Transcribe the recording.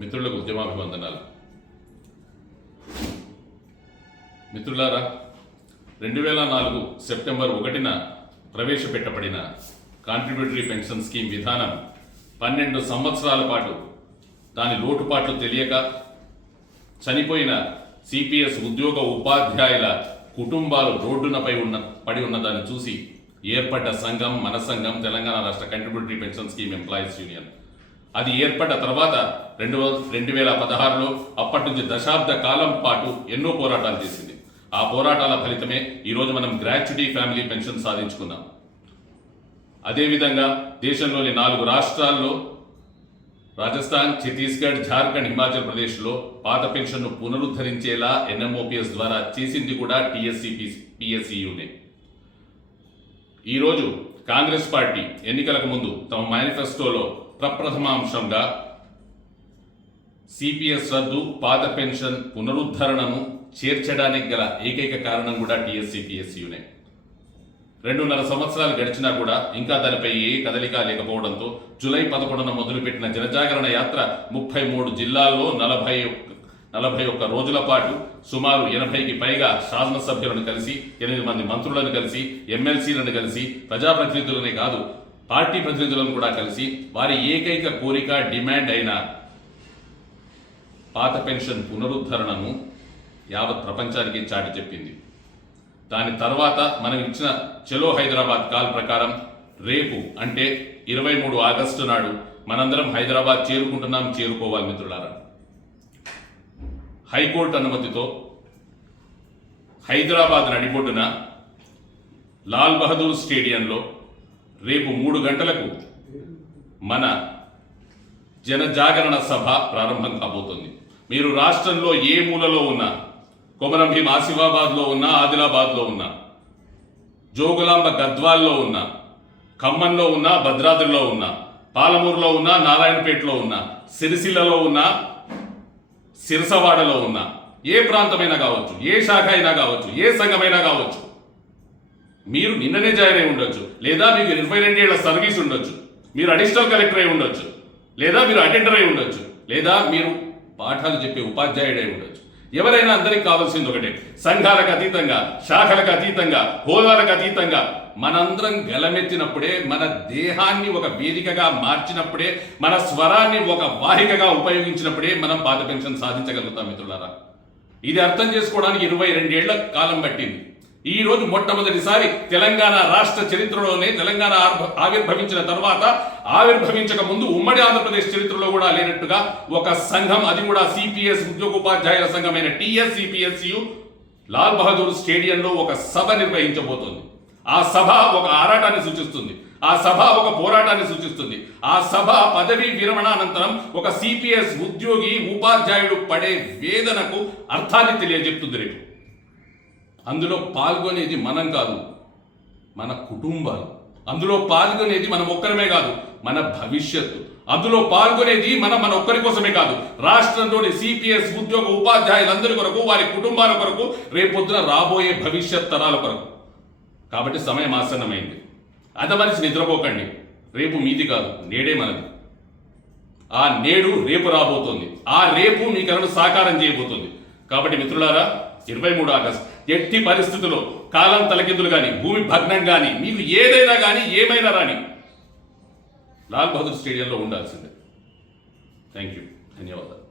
మిత్రులకు ఉద్యమాభివందనాలు. మిత్రులారా, 2004 September 1న ప్రవేశపెట్టబడిన contributory pension scheme విధానం 12 సంవత్సరాల పాటు దాని లోటుపాట్లు తెలియక చనిపోయిన సిపిఎస్ ఉద్యోగ ఉపాధ్యాయుల కుటుంబాలు రోడ్డునపై పడి ఉన్నదాన్ని చూసి ఏర్పడ్డ సంఘం మన సంఘం తెలంగాణ రాష్ట్ర contributory pension scheme employees union. అది ఏర్పడ్డ తర్వాత 2016లో అప్పటి నుంచి దశాబ్ద కాలం పాటు ఎన్నో పోరాటాలు చేసింది. ఆ పోరాటాల ఫలితమే ఈరోజు మనం గ్రాట్యుటీ ఫ్యామిలీ పెన్షన్ సాధించుకున్నాం. అదేవిధంగా దేశంలోని 4 రాష్ట్రాల్లో రాజస్థాన్, ఛత్తీస్గఢ్, జార్ఖండ్, హిమాచల్ ప్రదేశ్లో పాత పెన్షన్ను పునరుద్ధరించేలా ఎన్ఎంఓపిఎస్ ద్వారా చేసింది కూడా పిఎస్సియునే. ఈరోజు కాంగ్రెస్ పార్టీ ఎన్నికలకు ముందు తమ మేనిఫెస్టోలో ప్రప్రథమాంశంగా సిపిఎస్ రద్దు, పాత పెన్షన్ పునరుద్ధరణను చేర్చడానికి గల ఏకైక కారణం కూడా పిఎస్సియునే. 2.5 సంవత్సరాలు గడిచినా కూడా ఇంకా దానిపై ఏ కదలిక లేకపోవడంతో జూలై 11న మొదలుపెట్టిన జనజాగరణ యాత్ర 33 జిల్లాల్లో 41 రోజుల పాటు సుమారు 80కి పైగా శాసనసభ్యులను కలిసి, 8 మంది మంత్రులను కలిసి, ఎమ్మెల్సీలను కలిసి, ప్రజాప్రతినిధులనే కాదు పార్టీ ప్రతినిధులను కూడా కలిసి వారి ఏకైక కోరిక, డిమాండ్ అయిన పాత పెన్షన్ పునరుద్ధరణను యావత్ ప్రపంచానికి చాటి చెప్పింది. దాని తర్వాత మనం ఇచ్చిన చలో హైదరాబాద్ కాల్ ప్రకారం రేపు అంటే 23 ఆగస్టు నాడు మనందరం హైదరాబాద్ చేరుకోవాలి మిత్రులారా. హైకోర్టు అనుమతితో హైదరాబాద్ నడిబొడ్డున లాల్ బహదూర్ స్టేడియంలో రేపు 3 గంటలకు మన జనజాగరణ సభ ప్రారంభం కాబోతుంది. మీరు రాష్ట్రంలో ఏ మూలలో ఉన్నా, కొమరం భీం ఆసిఫాబాద్లో ఉన్నా, ఆదిలాబాద్లో ఉన్నా, జోగులాంబ గద్వాల్లో ఉన్నా, ఖమ్మంలో ఉన్నా, భద్రాద్రిలో ఉన్నా, పాలమూరులో ఉన్నా, నారాయణపేటలో ఉన్నా, సిరిసిల్లలో ఉన్నా, సిరసవాడలో ఉన్నా, ఏ ప్రాంతమైనా కావచ్చు, ఏ శాఖ అయినా కావచ్చు, ఏ సంఘమైనా కావచ్చు, మీరు నిన్ననే జాయిన్ అయి ఉండొచ్చు, లేదా మీకు 22 ఏళ్ల సర్వీస్ ఉండొచ్చు, మీరు అడిషనల్ కలెక్టర్ అయి ఉండొచ్చు, లేదా మీరు అటెండర్ అయి ఉండొచ్చు, లేదా మీరు పాఠాలు చెప్పే ఉపాధ్యాయుడై ఉండొచ్చు. ఎవరైనా అందరికి కావాల్సింది ఒకటే, సంఘాలకు అతీతంగా, శాఖలకు అతీతంగా, హోదాలకు అతీతంగా మనందరం గలమెత్తినప్పుడే, మన దేహాన్ని ఒక వేదికగా మార్చినప్పుడే, మన స్వరాన్ని ఒక వాహికగా ఉపయోగించినప్పుడే మనం పాత పెన్షన్ సాధించగలుగుతాం మిత్రులారా. ఇది అర్థం చేసుకోవడానికి 22 ఏళ్ల కాలం పట్టింది. ఈ రోజు మొట్టమొదటిసారి తెలంగాణ రాష్ట్ర చరిత్రలోనే, తెలంగాణ ఆవిర్భవించిన తర్వాత, ఆవిర్భవించక ముందు ఉమ్మడి ఆంధ్రప్రదేశ్ చరిత్రలో కూడా లేనట్టుగా ఒక సంఘం, అది కూడా సిపిఎస్ ఉద్యోగోపాధ్యాయుల సంఘమైన టిఎస్సిపిఎస్యు లాల్ బహదూర్ స్టేడియంలో ఒక సభ నిర్వహించబోతోంది. ఆ సభ ఒక ఆరాటాన్ని సూచిస్తుంది, ఆ సభ ఒక పోరాటాన్ని సూచిస్తుంది. ఆ సభ పదవీ విరమణ అనంతరం ఒక సిపిఎస్ ఉద్యోగి, ఉపాధ్యాయుడు పడే వేదనకు అర్థాన్ని తెలియజెప్తుంది రేపు. అందులో పాల్గొనేది మనం కాదు, మన కుటుంబాలు. అందులో పాల్గొనేది మనం ఒక్కరమే కాదు, మన భవిష్యత్తు. అందులో పాల్గొనేది మన ఒక్కరి కోసమే కాదు, రాష్ట్రంలోని సిపిఎస్ ఉద్యోగ ఉపాధ్యాయులందరి కొరకు, వారి కుటుంబాల కొరకు, రేపొద్దున రాబోయే భవిష్యత్ తరాల కొరకు. కాబట్టి సమయం ఆసన్నమైంది. అదమరిచి నిద్రపోకండి. రేపు మీది కాదు, నేడే మనది. ఆ నేడు రేపు రాబోతోంది. ఆ రేపు మీ కలను సాకారం చేయబోతుంది. కాబట్టి మిత్రులారా, 23 ఆగస్టు ఎట్టి పరిస్థితుల్లో కాలం తలకిందులు కానీ, భూమి భగ్నం కానీ, మీకు ఏదైనా కానీ, ఏమైనా రాని లాల్ బహదూర్ స్టేడియంలో ఉండాల్సిందే. Thank you. ధన్యవాదాలు.